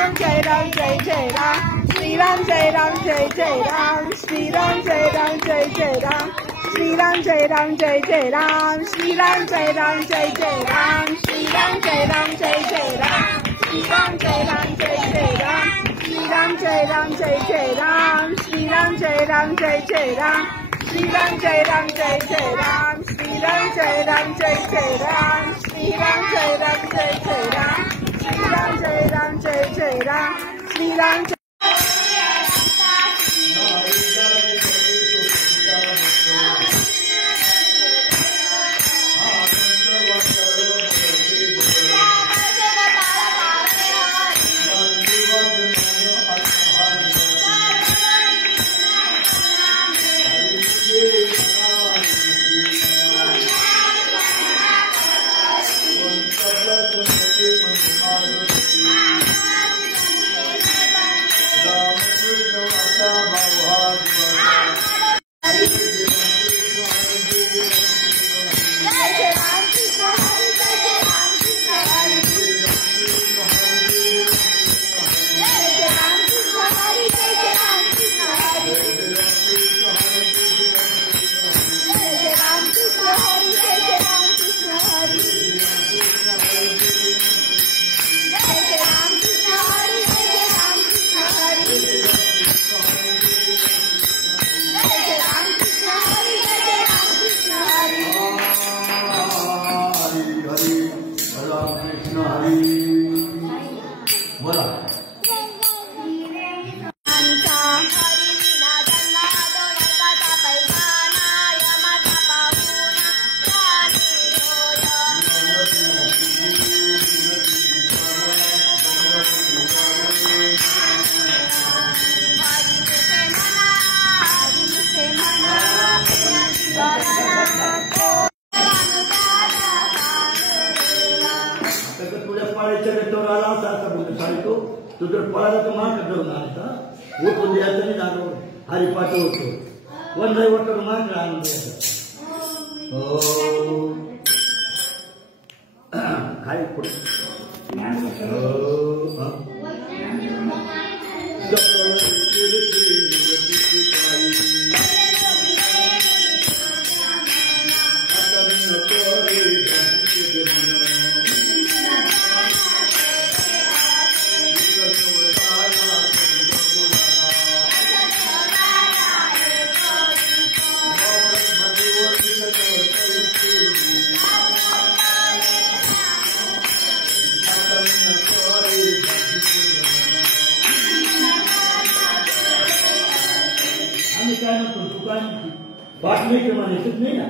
Ram, Jai Ram, Jai Jai Ram. Shri Ram, Jai Ram, Jai Jai Ram. Shri Ram, Jai Ram, Jai Jai Ram. Shri Ram, Jai Ram, Jai Jai Ram. Shri Ram, Jai Ram, Jai Jai Ram. Shri Ram, Jai Ram, Jai Jai Ram. Shri Ram, Jai Ram, Jai Jai Ram. Shri Ram, Jai Ram, Jai Jai Ram. Shri Ram, Jai Ram, Jai Jai Ram. Shri Ram, Jai Ram, Jai Jai Ram. Shri Ram, Jai Ram, Jai Jai Ram. Shri Ram, Jai Ram, Jai Jai Ram. Shri Ram, Jai Ram, Jai Jai Ram. Shri Ram. तो जर पळाला तर माग करून आणता उठून द्यायचं नाही जाणं हरिपाठ होतो वन राई वाटतं माग आणून द्यायचं हो खाली पुढे दुकान बाटली के माने कितनी ना